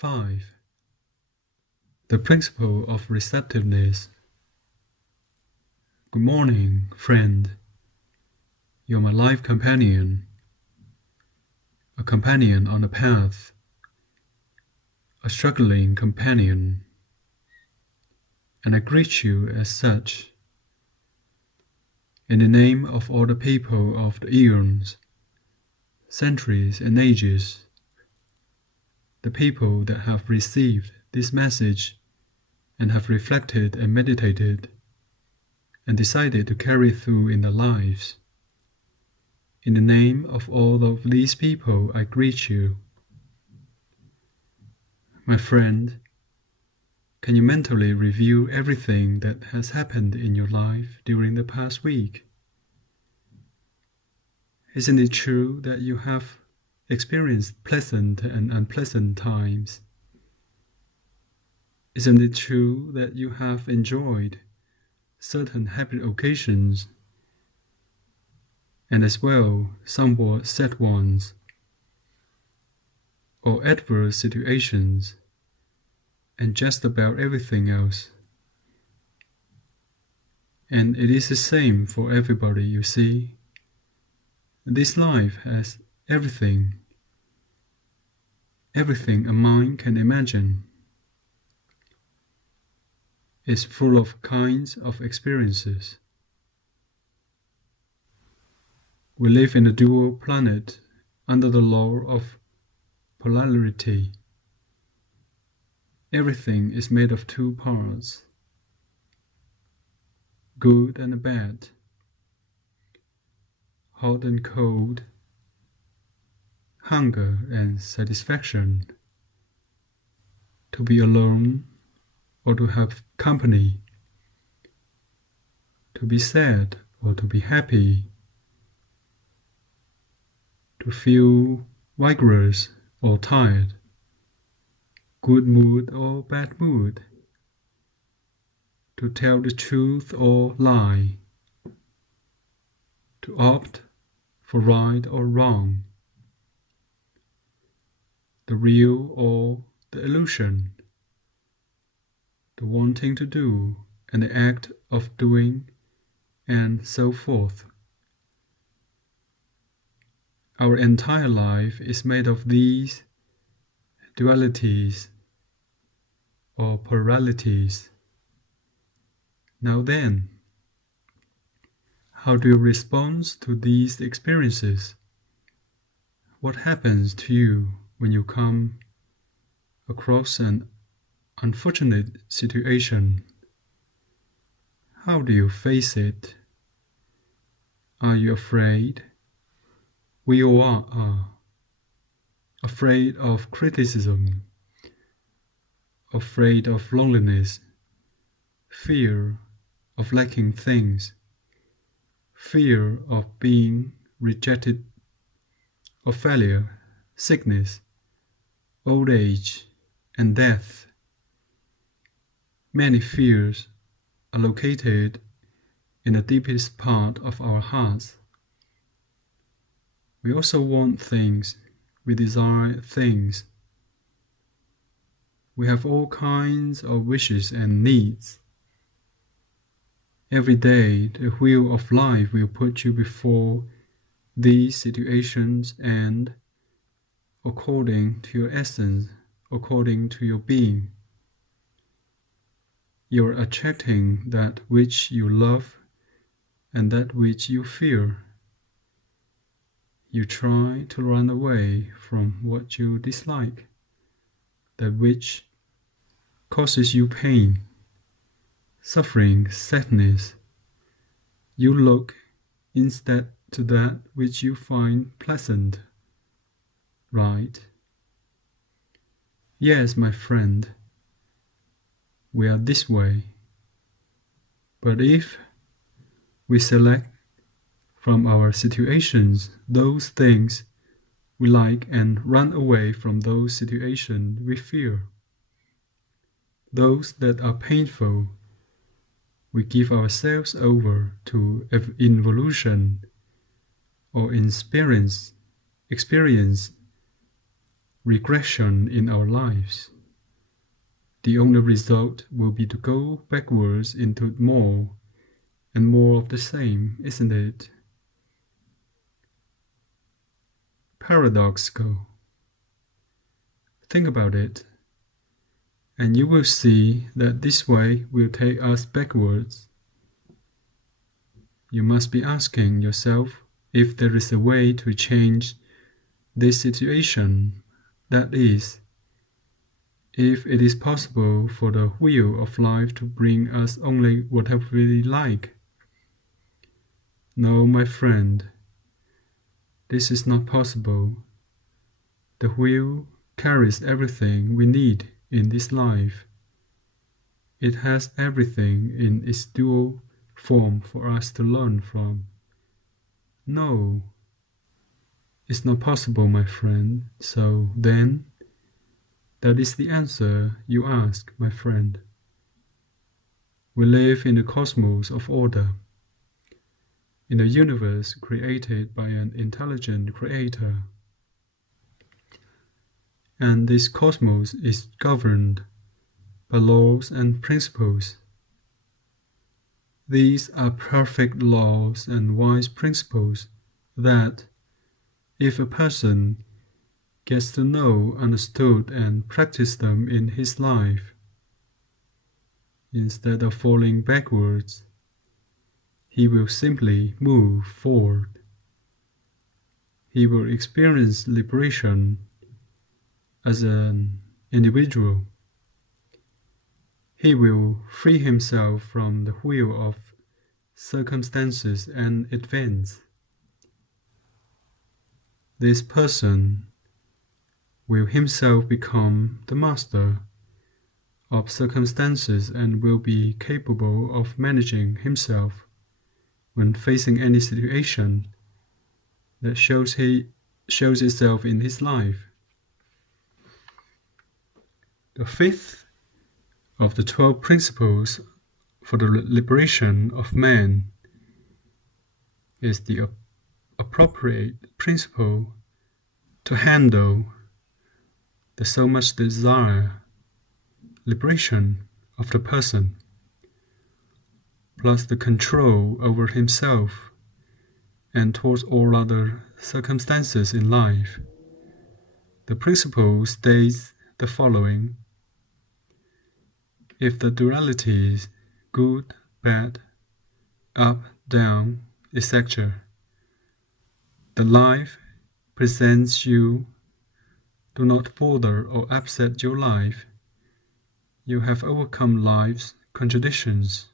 5. The principle of receptiveness. Good morning, friend. You're my life companion, a companion on the path, a struggling companion, and I greet you as such. In the name of all the people of the eons, centuries and ages, the people that have received this message and have reflected and meditated and decided to carry through in their lives. In the name of all of these people, I greet you. My friend, can you mentally review everything that has happened in your life during the past week? Isn't it true that you have experienced pleasant and unpleasant times? Isn't it true that you have enjoyed certain happy occasions and as well somewhat sad ones, or adverse situations, and just about everything else? And it is the same for everybody, you see. This life has everything a mind can imagine. It's full of kinds of experiences. We live in a dual planet under the law of polarity. Everything is made of two parts, good and bad, hot and cold, hunger and satisfaction, to be alone or to have company, to be sad or to be happy, to feel vigorous or tired, good mood or bad mood, to tell the truth or lie, to opt for right or wrong, the real or the illusion, the wanting to do and the act of doing, and so forth. Our entire life is made of these dualities or polarities. Now then, how do you respond to these experiences? What happens to you when you come across an unfortunate situation? How do you face it? Are you afraid? We all are. Afraid of criticism, afraid of loneliness, fear of lacking things, fear of being rejected, of failure, sickness, old age, and death. Many fears are located in the deepest part of our hearts. We also want things, we desire things. We have all kinds of wishes and needs. Every day, the wheel of life will put you before these situations and, according to your essence, according to your being, you are attracting that which you love and that which you fear. You try to run away from what you dislike, that which causes you pain, suffering, sadness. You look instead to that which you find pleasant, right? Yes, my friend, we are this way. But if we select from our situations those things we like and run away from those situations we fear, those that are painful, we give ourselves over to involution or experience regression in our lives. The only result will be to go backwards into more and more of the same, isn't it? Paradoxical. Think about it, and you will see that this way will take us backwards. You must be asking yourself if there is a way to change this situation, that is, if it is possible for the wheel of life to bring us only whatever we like. No, my friend, this is not possible. The wheel carries everything we need in this life. It has everything in its dual form for us to learn from. No, it's not possible, my friend. So then, that is the answer you ask, my friend. We live in a cosmos of order, in a universe created by an intelligent creator. And this cosmos is governed by laws and principles. These are perfect laws and wise principles that, if a person gets to know, understood, and practice them in his life, instead of falling backwards, he will simply move forward. He will experience liberation as an individual. He will free himself from the wheel of circumstances and events. This person will himself become the master of circumstances and will be capable of managing himself when facing any situation that shows itself in his life. The fifth of the 12 principles for the liberation of man is the appropriate principle to handle the so much desired liberation of the person, plus the control over himself and towards all other circumstances in life. The principle states the following: if the dualities good, bad, up, down, etc., the life presents you do not bother or upset your life, you have overcome life's contradictions.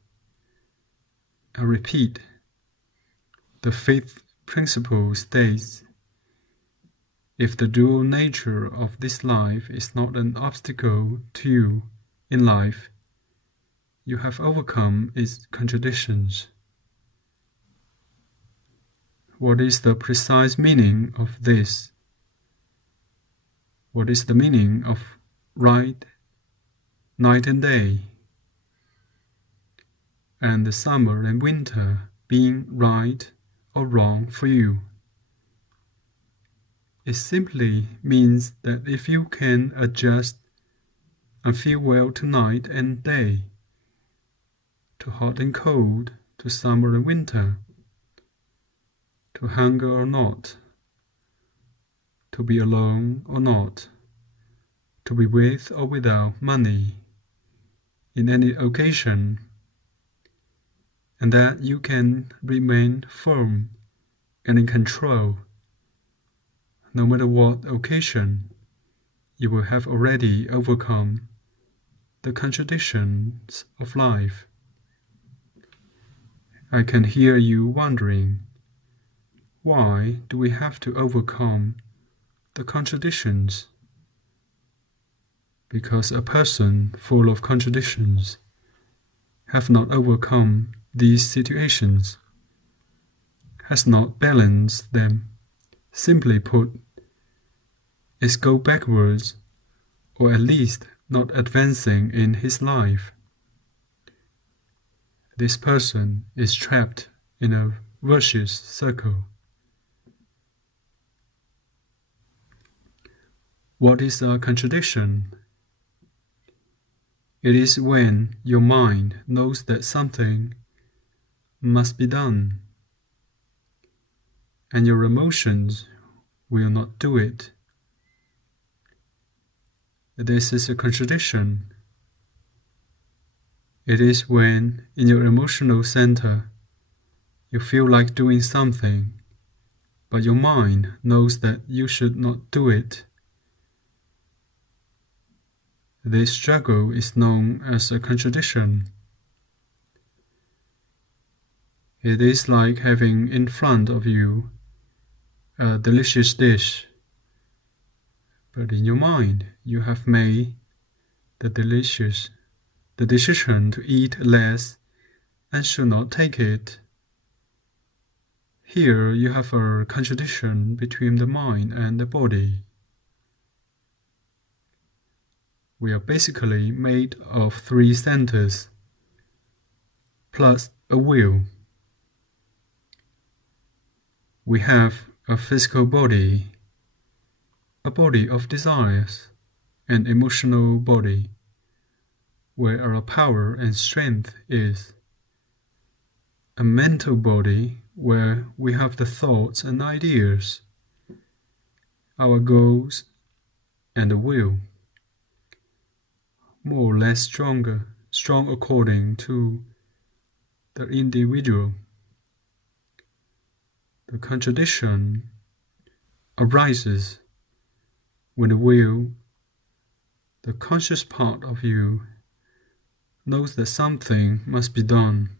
I repeat, the fifth principle states, if the dual nature of this life is not an obstacle to you in life, you have overcome its contradictions. What is the precise meaning of this? What is the meaning of right, night and day, and the summer and winter being right or wrong for you? It simply means that if you can adjust and feel well to night and day, to hot and cold, to summer and winter, to hunger or not, to be alone or not, to be with or without money, in any occasion, and that you can remain firm and in control, no matter what occasion, you will have already overcome the contradictions of life. I can hear you wondering, why do we have to overcome the contradictions? Because a person full of contradictions have not overcome these situations, has not balanced them. Simply put, is go backwards, or at least not advancing in his life. This person is trapped in a vicious circle. What is a contradiction? It is when your mind knows that something must be done, and your emotions will not do it. This is a contradiction. It is when, in your emotional center, you feel like doing something, but your mind knows that you should not do it. This struggle is known as a contradiction. It is like having in front of you a delicious dish, but in your mind you have made the decision to eat less and should not take it. Here you have a contradiction between the mind and the body. We are basically made of three centers, plus a will. We have a physical body, a body of desires, an emotional body, where our power and strength is, a mental body, where we have the thoughts and ideas, our goals, and the will, more or less strong according to the individual. The contradiction arises when the will, the conscious part of you, knows that something must be done,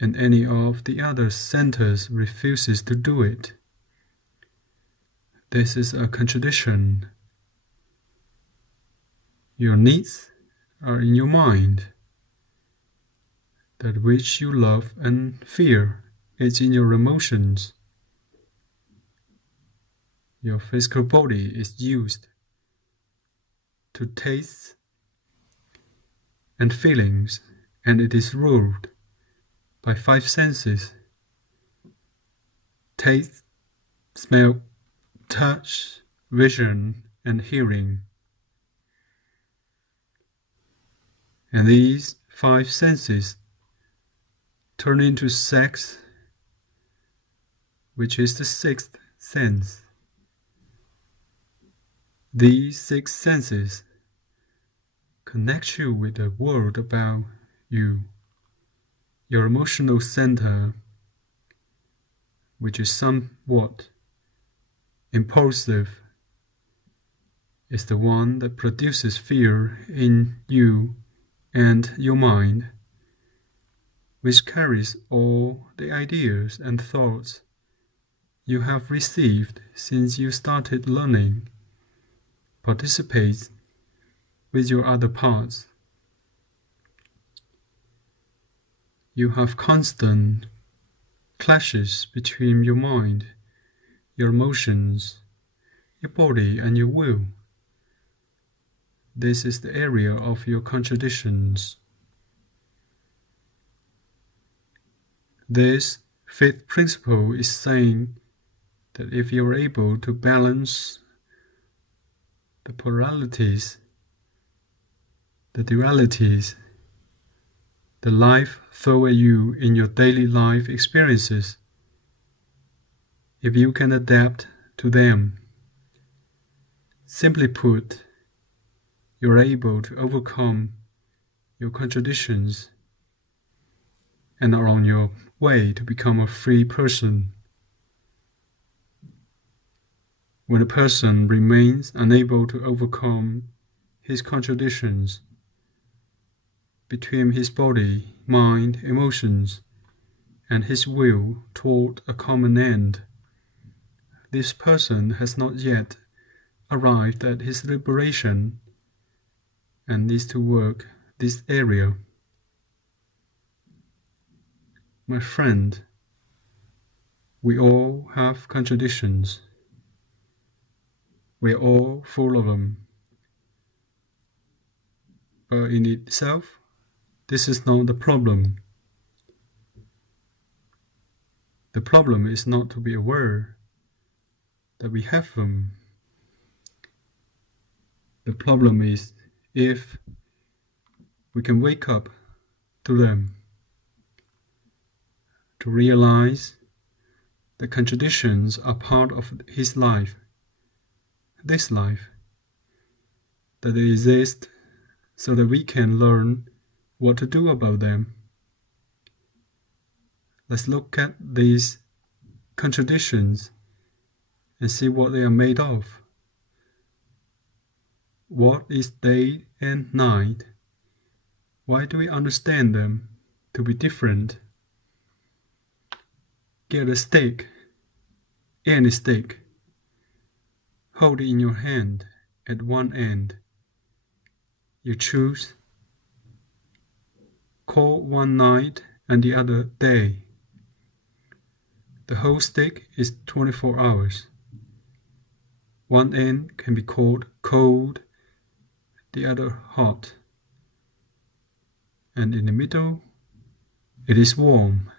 and any of the other centers refuses to do it. This is a contradiction. Your needs are in your mind. That which you love and fear is in your emotions. Your physical body is used to tastes and feelings, and it is ruled by five senses: taste, smell, touch, vision, and hearing. And these five senses turn into sex, which is the sixth sense. These six senses connect you with the world about you. Your emotional center, which is somewhat impulsive, is the one that produces fear in you and your mind, which carries all the ideas and thoughts you have received since you started learning, participates with your other parts. You have constant clashes between your mind, your emotions, your body, and your will. This is the area of your contradictions. This fifth principle is saying that if you are able to balance the polarities, the dualities, the life thrown at you in your daily life experiences, if you can adapt to them, simply put, you're able to overcome your contradictions and are on your way to become a free person. When a person remains unable to overcome his contradictions between his body, mind, emotions, and his will toward a common end, this person has not yet arrived at his liberation and needs to work this area. My friend, we all have contradictions. We're all full of them. But in itself, this is not the problem. The problem is not to be aware that we have them. The problem is if we can wake up to them, to realize the contradictions are part of his life, this life, that they exist so that we can learn what to do about them. Let's look at these contradictions and see what they are made of. What is day and night? Why do we understand them to be different? Get a stick, any stick, hold it in your hand at one end. You choose, call one night and the other day. The whole stick is 24 hours. One end can be called cold, the other hot, and in the middle it is warm.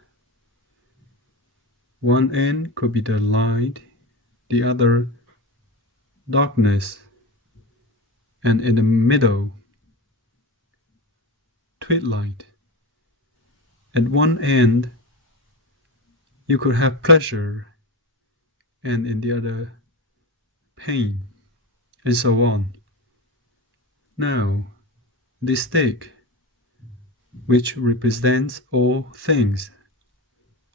One end could be the light, the other darkness, and in the middle twilight. At one end you could have pleasure, and in the other pain, and so on. Now, this stick, which represents all things,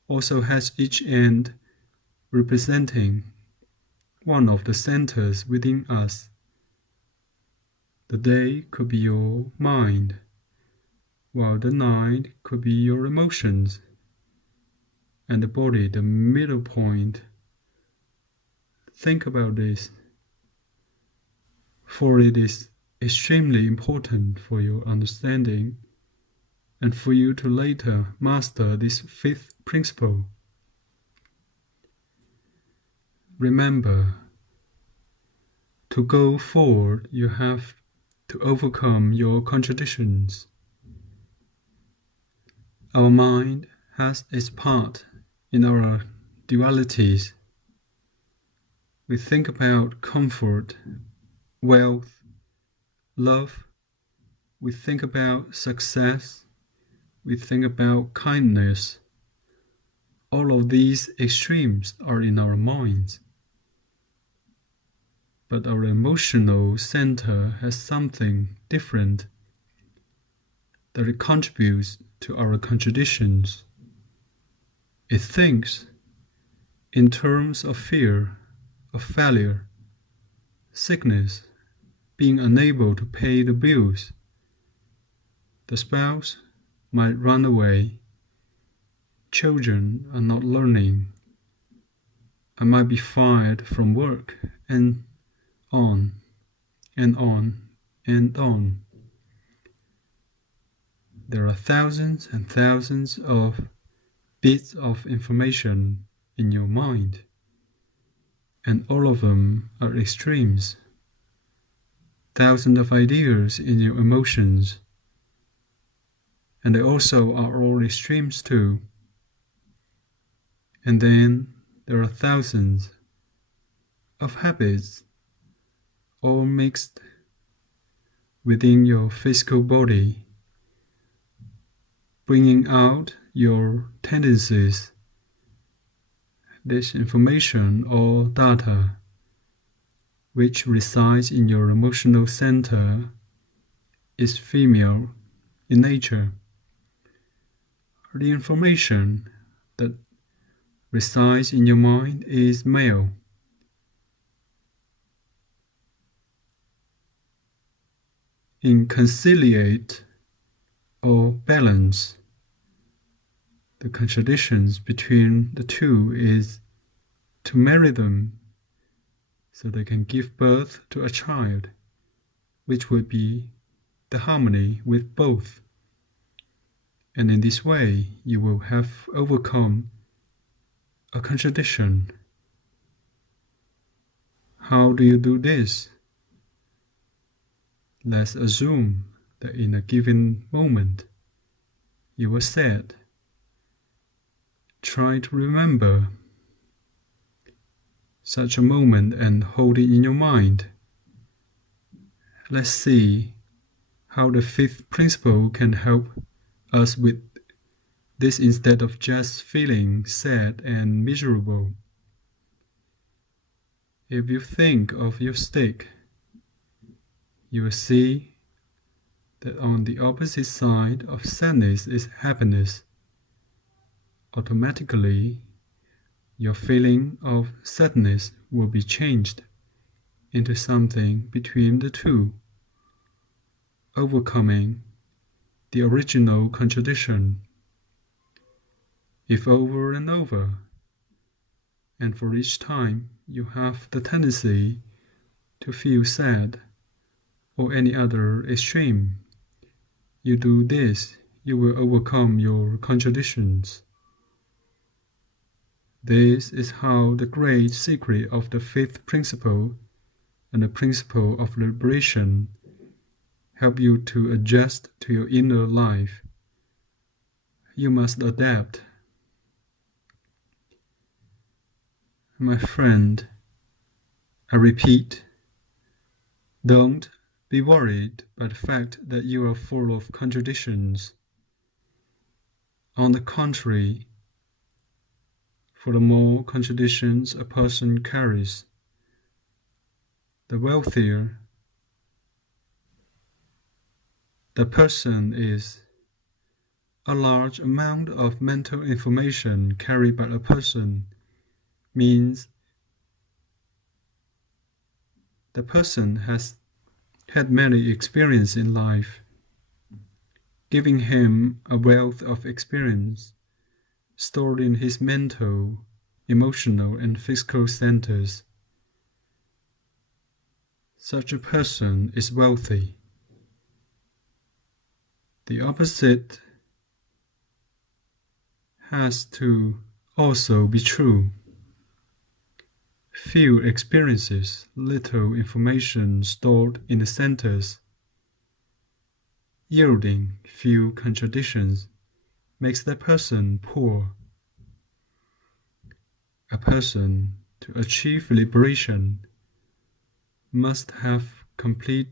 also has each end representing one of the centers within us. The day could be your mind, while the night could be your emotions, and the body the middle point. Think about this, for it is extremely important for your understanding and for you to later master this fifth principle. Remember, to go forward, you have to overcome your contradictions. Our mind has its part in our dualities. We think about comfort, wealth, love. We think about success. We think about kindness. All of these extremes are in our minds. But our emotional center has something different that it contributes to our contradictions. It thinks in terms of fear, of failure, sickness, being unable to pay the bills. The spouse might run away. Children are not learning. I might be fired from work, and on, and on, and on. There are thousands and thousands of bits of information in your mind, and all of them are extremes. Thousands of ideas in your emotions, and they also are all extremes too. And then there are thousands of habits, all mixed within your physical body, bringing out your tendencies. This information or data which resides in your emotional center is female in nature. The information that resides in your mind is male. In conciliate or balance, the contradictions between the two is to marry them so they can give birth to a child, which would be the harmony with both. And in this way, you will have overcome a contradiction. How do you do this? Let's assume that in a given moment you were sad. Try to remember such a moment and hold it in your mind. Let's see how the fifth principle can help us with this instead of just feeling sad and miserable. If you think of your stick, you will see that on the opposite side of sadness is happiness. Automatically, your feeling of sadness will be changed into something between the two, overcoming the original contradiction. If over and over, and for each time you have the tendency to feel sad or any other extreme, you do this, you will overcome your contradictions. This is how the great secret of the fifth principle and the principle of liberation help you to adjust to your inner life. You must adapt. My friend, I repeat, don't be worried by the fact that you are full of contradictions. On the contrary, for the more contradictions a person carries, the wealthier the person is. A large amount of mental information carried by a person means the person has had many experiences in life, giving him a wealth of experience stored in his mental, emotional, and physical centers. Such a person is wealthy. The opposite has to also be true. Few experiences, little information stored in the centers, yielding few contradictions, makes that person poor. A person, to achieve liberation, must have complete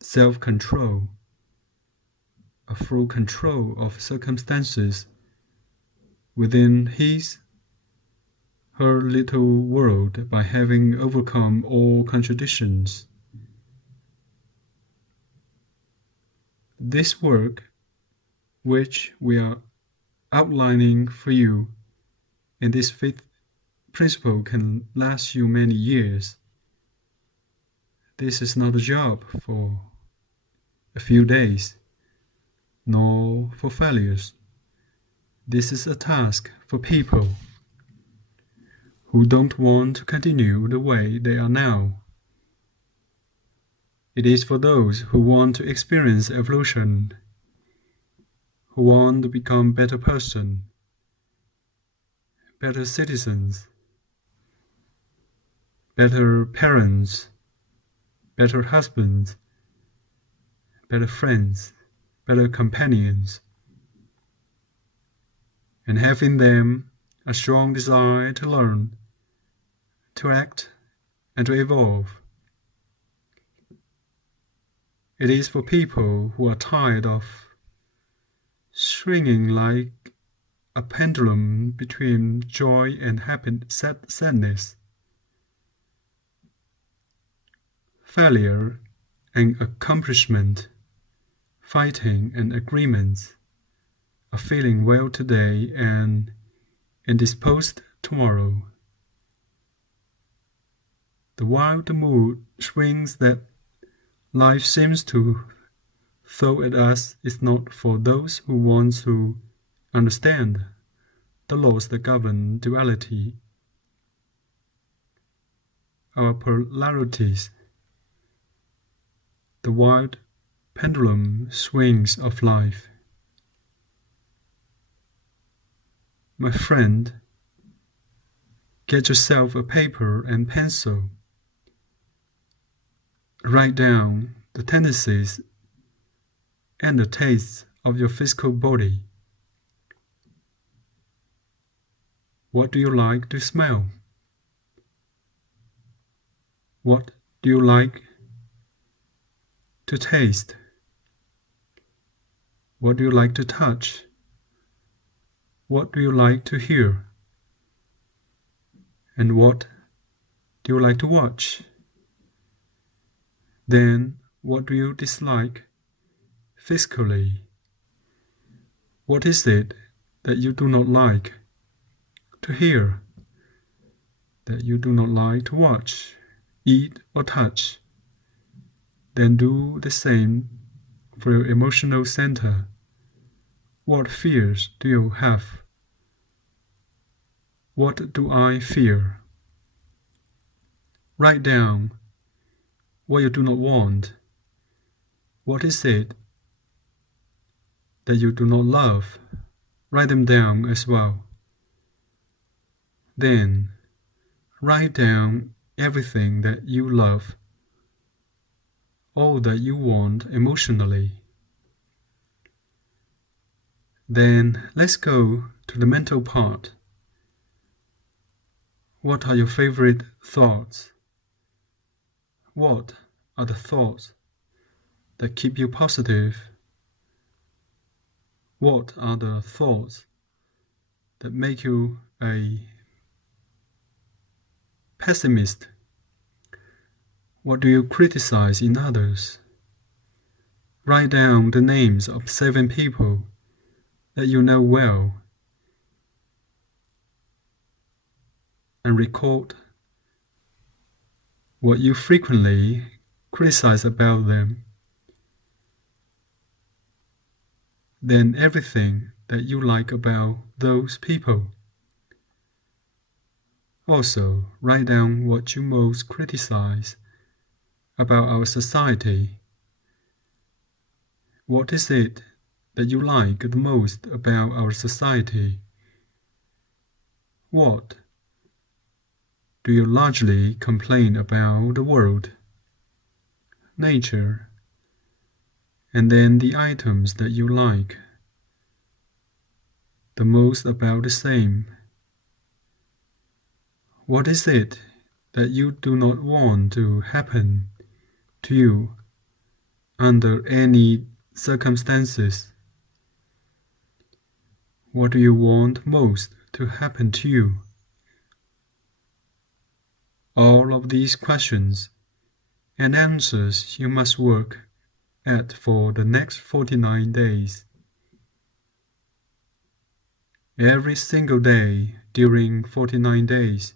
self-control, a full control of circumstances within her little world by having overcome all contradictions. This work, which we are outlining for you in this fifth principle, can last you many years. This is not a job for a few days, nor for failures. This is a task for people who don't want to continue the way they are now. It is for those who want to experience evolution, who want to become better person, better citizens, better parents, better husbands, better friends, better companions, and have in them a strong desire to learn, to act, and to evolve. It is for people who are tired of swinging like a pendulum between joy and sadness, failure and accomplishment, fighting and agreements, of feeling well today and indisposed tomorrow. The wild mood swings that life seems to throw at us is not for those who want to understand the laws that govern duality, our polarities, the wild pendulum swings of life. My friend, get yourself a paper and pencil. Write down the tendencies and the tastes of your physical body. What do you like to smell? What do you like to taste? What do you like to touch? What do you like to hear? And what do you like to watch? Then, what do you dislike physically? What is it that you do not like to hear, that you do not like to watch, eat, or touch? Then do the same for your emotional center. What fears do you have? What do I fear? Write down what you do not want. What is it that you do not love? Write them down as well. Then, write down everything that you love, all that you want emotionally. Then, let's go to the mental part. What are your favorite thoughts? What are the thoughts that keep you positive? What are the thoughts that make you a pessimist? What do you criticize in others? Write down the names of 7 people that you know well and record what you frequently criticize about them. Then everything that you like about those people. Also, write down what you most criticize about our society. What is it that you like the most about our society? What do you largely complain about the world, nature, and then the items that you like the most about the same? What is it that you do not want to happen to you under any circumstances? What do you want most to happen to you? All of these questions and answers you must work at for the next 49 days. Every single day during 49 days,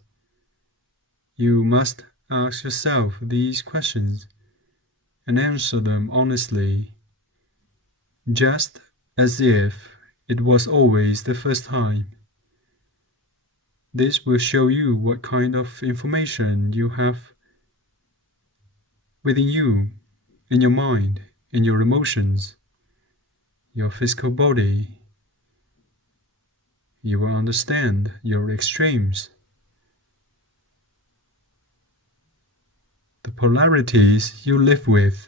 you must ask yourself these questions and answer them honestly, just as if it was always the first time. This will show you what kind of information you have within you, in your mind, in your emotions, your physical body. You will understand your extremes, the polarities you live with.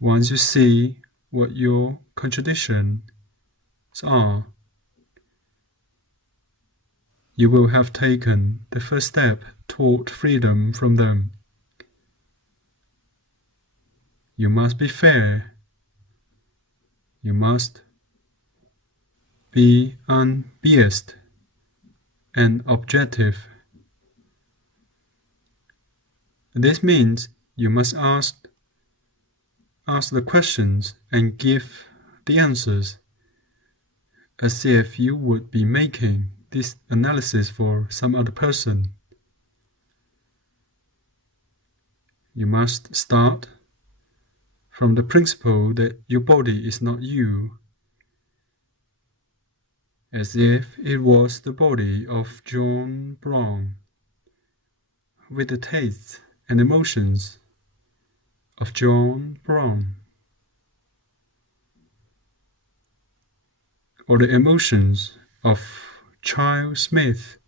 Once you see what your contradictions are, you will have taken the first step toward freedom from them. You must be fair. You must be unbiased and objective. This means you must ask the questions and give the answers as if you would be making this analysis for some other person. You must start from the principle that your body is not you, as if it was the body of John Brown, with the tastes and emotions of John Brown, or the emotions of Charles Smith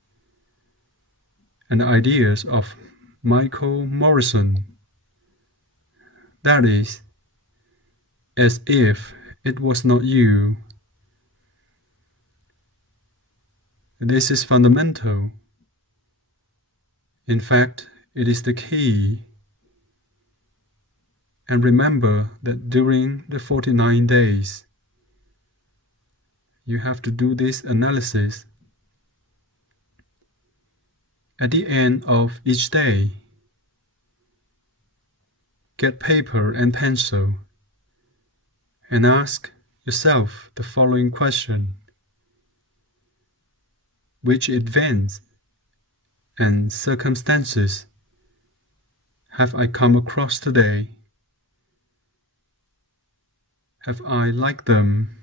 and the ideas of Michael Morrison. That is, as if it was not you. This is fundamental. In fact, it is the key And remember that during the 49 days, you have to do this analysis. At the end of each day, get paper and pencil and ask yourself the following question. Which events and circumstances have I come across today? Have I liked them?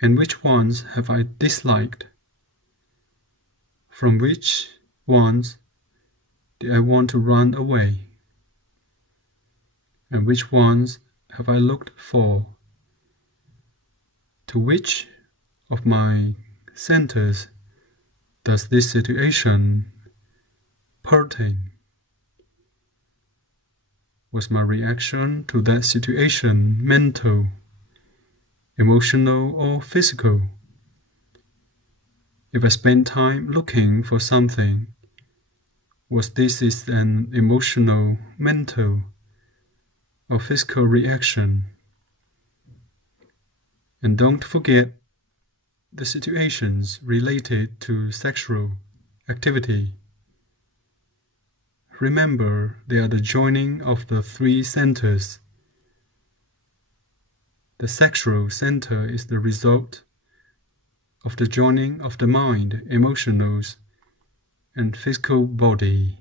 And which ones have I disliked? From which ones did I want to run away? And which ones have I looked for? To which of my centers does this situation pertain? Was my reaction to that situation mental, emotional, or physical? If I spend time looking for something, was this an emotional, mental, or physical reaction? And don't forget the situations related to sexual activity. Remember, they are the joining of the three centers. The sexual center is the result of the joining of the mind, emotions, and physical body.